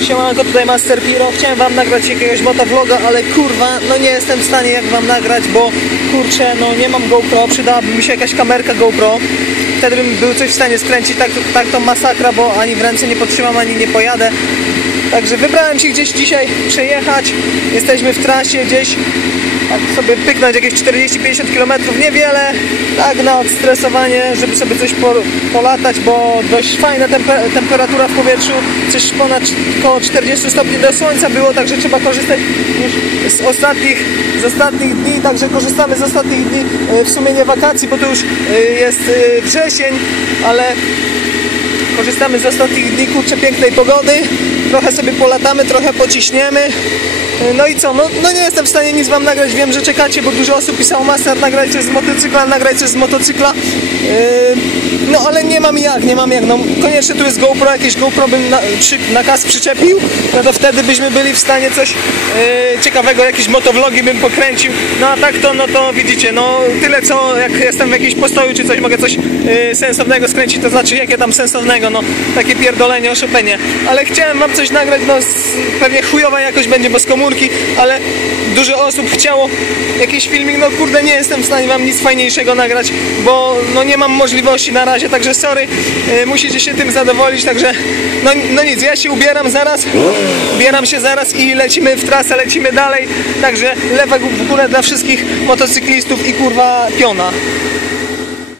Siemanko, tutaj Master Piro. Chciałem wam nagrać jakiegoś motovloga, ale kurwa, no nie jestem w stanie jak wam nagrać, bo kurczę, no nie mam GoPro, przydałaby mi się jakaś kamerka GoPro. Wtedy bym był coś w stanie skręcić, tak, tak to masakra, bo ani w ręce nie potrzymam, ani nie pojadę. Także wybrałem się gdzieś dzisiaj przejechać. Jesteśmy w trasie gdzieś tak sobie pyknąć jakieś 40-50 km, niewiele, tak na odstresowanie, żeby sobie coś po, polatać, bo dość fajna tempe, temperatura w powietrzu, coś ponad około 40 stopni do słońca było, także trzeba korzystać z ostatnich, z ostatnich dni, także korzystamy z ostatnich dni, e, w sumie nie wakacji, bo to już e, jest e, wrzesień, ale korzystamy z ostatnich dni kurczę pięknej pogody. Trochę sobie polatamy, trochę pociśniemy. No i co, no, no nie jestem w stanie nic wam nagrać, wiem, że czekacie, bo dużo osób pisało Master, nagraj coś z motocykla, nagraj coś z motocykla yy, mam jak, nie mam jak, no koniecznie tu jest GoPro, jakieś GoPro bym na, przy, na kas przyczepił, no to wtedy byśmy byli w stanie coś yy, ciekawego, jakieś motovlogi bym pokręcił, no a tak to, no to widzicie, no tyle co, jak jestem w jakimś postoju czy coś, mogę coś yy, sensownego skręcić, to znaczy jakie tam sensownego, no takie pierdolenie, oszopenie, ale chciałem wam coś nagrać, no z, pewnie chujowa jakoś będzie, bo z komórki, ale dużo osób chciało jakiś filmik, no kurde nie jestem w stanie wam nic fajniejszego nagrać, bo no nie mam możliwości na razie, także sorry, yy, musicie się tym zadowolić, także no, no nic, ja się ubieram zaraz, ubieram się zaraz i lecimy w trasę, lecimy dalej, także lewa w górę dla wszystkich motocyklistów i kurwa piona.